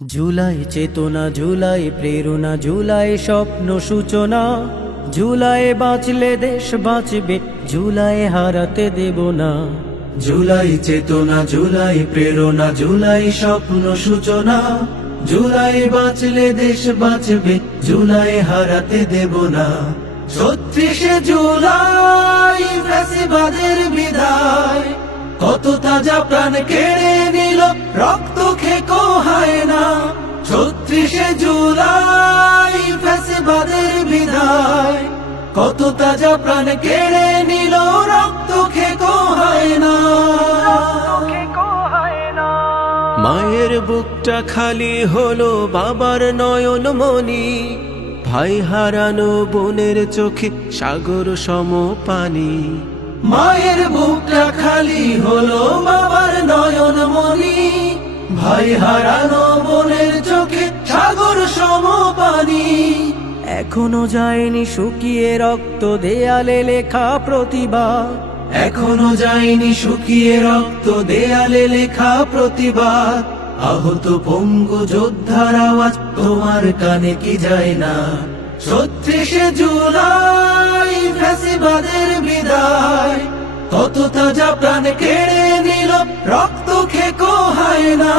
জুলাই চেতনা, জুলাই প্রেরণা, জুলাই স্বপ্ন সূচনা। জুলাই বাঁচলে দেশ বাঁচবে, জুলাই হারাতে দেব না। জুলাই চেতনা, জুলাই প্রেরণা, জুলাই স্বপ্ন সূচনা। জুলাই বাঁচলে দেশ বাঁচবে, জুলাই হারাতে দেব না। ৩৬শে জুলাই ফ্যাসিবাদের বিদায়, কত তাজা প্রাণ কেড়ে নিল, রক্ত খেকো হয় না। ৩৬শে জুলাই ফ্যাসিবাদের বিদায়, কত তাজা প্রাণ কেড়ে নিল, রক্ত খেকো হয় না। মায়ের বুকটা খালি হলো, বাবার নয়ন মনি। ভাই হারানো বোনের চোখে সাগর সম পানি। মায়ের বুকটা খালি হলো, বাবার নয়ন মনি। ভাই হারানো বোনের চোখে সাগর সম পানি। এখনো যায়নি শুকিয়ে রক্ত, দেয়ালে লেখা প্রতিবাদ। এখনো যায়নি শুকিয়ে রক্ত, দেয়ালে লেখা প্রতিবাদ। আহত পঙ্গু যোদ্ধার আওয়াজ তোমার কানে কি যায় না? ৩৬শে জুলাই ফ্যাসিবাদের বিদায়, কত তাজা প্রাণ কেড়ে নিল, রক্ত খেকো হয় না।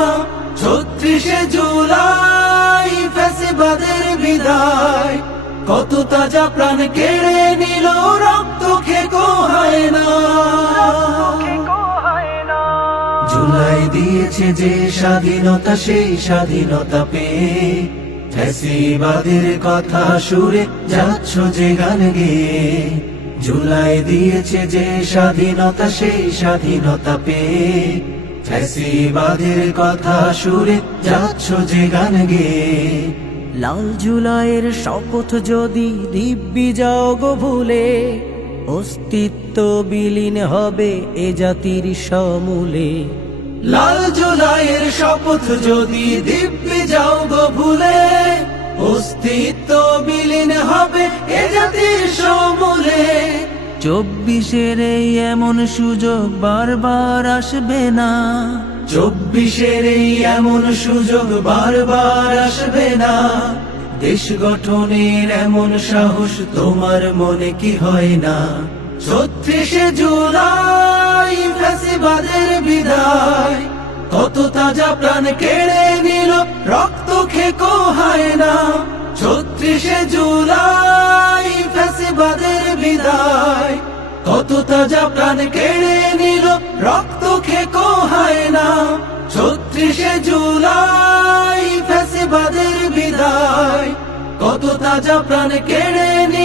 ৩৬শে জুলাই ফ্যাসিবাদের বিদায়, কত তাজা প্রাণ কেড়ে নিল, রক্ত খেকো হয় না। জুলাই দিয়েছে যে স্বাধীনতা, সেই স্বাধীনতা পেয়ে ফ্যাসিবাদের কথা সুরে যাচ্ছ যে গান গেয়ে। জুলাই দিয়েছে যে স্বাধীনতা, সেই স্বাধীনতা পেয়ে ফ্যাসিবাদের কথা সুরে যাচ্ছ যে গান গেয়ে। লাল জুলাইয়ের শপথ যদি দিব্যি যাও গো ভুলে, অস্তিত্ব বিলীন হবে এ জাতির সমূলে। লাল জুলাইয়ের শপথ যদি দিব্যি যাও গো ভুলে, অস্তিত্ব বিলীন হবে এ জাতির সমূলে। ২৪-এর এই এমন সুযোগ বারবার আসবে না। ২৪-এর এই এমন সুযোগ বারবার আসবে না। দেশ গঠনের এমন সাহস তোমার মনে কি হয় না? ৩৬শে জুলাই ফ্যাসিবাদের বিদায়, কত তাজা প্রাণ কেড়ে নিল, রক্ত খেকো হয় না। ৩৬শে জুলাই ফ্যাসিবাদের বিদায়, কত তাজা প্রাণ কেড়ে নিল, রক্ত খেকো হয় না। ৩৬শে জুলাই ফ্যাসিবাদের বিদায়, কত তাজা প্রাণ কেড়ে নিল।